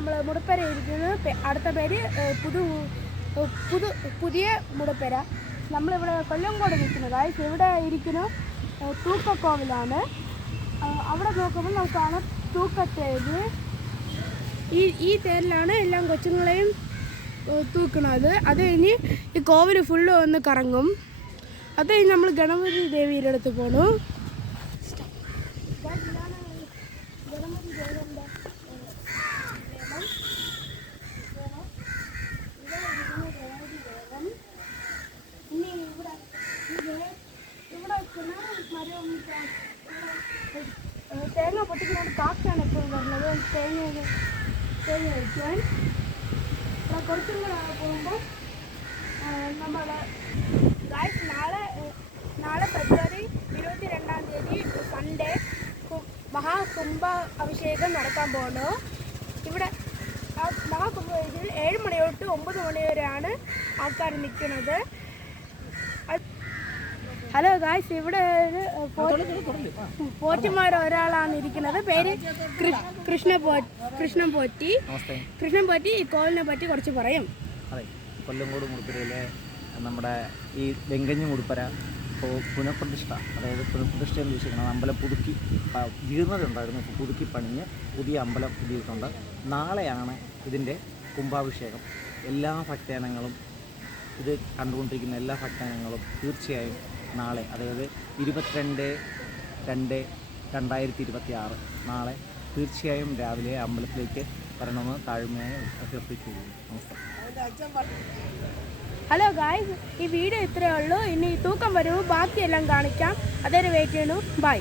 നമ്മൾ മുടപ്പര ഇരിക്കുന്നത്. അടുത്ത പേര് പുതിയ മുടപ്പര. നമ്മളിവിടെ കൊല്ലംകോട് നിൽക്കുന്നത്. ഗായ്സ് ഇവിടെ ഇരിക്കുന്ന തൂക്കക്കോവിലാണ്. അവിടെ നോക്കുമ്പോൾ നമുക്ക് കാണാം തൂക്കത്തേര്. ഈ തേരിലാണ് എല്ലാം കൊച്ചുങ്ങളെയും തൂക്കുന്നത്. അത് കഴിഞ്ഞ് ഈ കോവിൽ ഫുള്ള് ഒന്ന് കറങ്ങും. അത് കഴിഞ്ഞ് നമ്മൾ ഗണപതി ദേവിയുടെ അടുത്ത് പോണു. ഗണപതി ദേവന്റെ ഇനി ഇവിടെ തേങ്ങ പൊട്ടിക്കുന്നതുകൊണ്ട് കാക്കാണ് എപ്പോഴും വരുന്നത്. തേങ്ങ വയ്ക്കാൻ ഇവിടെ കുറച്ചും കൂടെ പോകുമ്പോൾ നമ്മൾ നാളെ ഫെബ്രുവരി 22-ാം തീയതി സൺഡേ മഹാകുംഭ അഭിഷേകം നടക്കാൻ പോകുന്നു. ഇവിടെ മഹാകുംഭത്തിൽ 7 മണി തൊട്ട് 9 മണി വരെയാണ് ആൾക്കാർ നിൽക്കുന്നത്. ഹലോ ഗായ്സ്, ഇവിടെ പോറ്റിമാർ ഒരാളാണ് ഇരിക്കുന്നത്. പേര് കൃഷ്ണൻ പോറ്റി. ഈ കോവിലിനെ പറ്റി കുറച്ച് പറയും. അതെ, കൊല്ലംകോട് മുടുപ്പരയിലെ നമ്മുടെ ഈ വെങ്കഞ്ഞി മുടുപ്പര പുനഃപ്രതിഷ്ഠ, അതായത് പുനഃപ്രതിഷ്ഠ എന്ന് ഉദ്ദേശിക്കുന്നത് അമ്പലം പുതുക്കി ജീർണതയുണ്ടായിരുന്നു, ഇപ്പോൾ പുതുക്കി പണിഞ്ഞ് പുതിയ അമ്പലം പുതിയിട്ടുണ്ട്. നാളെയാണ് ഇതിൻ്റെ കുംഭാഭിഷേകം. എല്ലാ ഭക്തജനങ്ങളും ഇത് കണ്ടുകൊണ്ടിരിക്കുന്ന എല്ലാ ഭക്തജനങ്ങളും തീർച്ചയായും നാളെ, അതായത് 22/2/2026 നാളെ തീർച്ചയായും രാവിലെ അമ്പലത്തിലേക്ക് വരണമെന്ന് താഴ്മയായി അഭ്യർത്ഥിക്കുന്നു. നമസ്കാരം. ഹലോ ഗായ്സ്, ഈ വീഡിയോ ഇത്രയേ ഉള്ളൂ. ഇനി തൂക്കം വരുമ്പോൾ ബാക്കിയെല്ലാം കാണിക്കാം. അതേരെ വെയിറ്റ് ചെയ്യണു. ബൈ.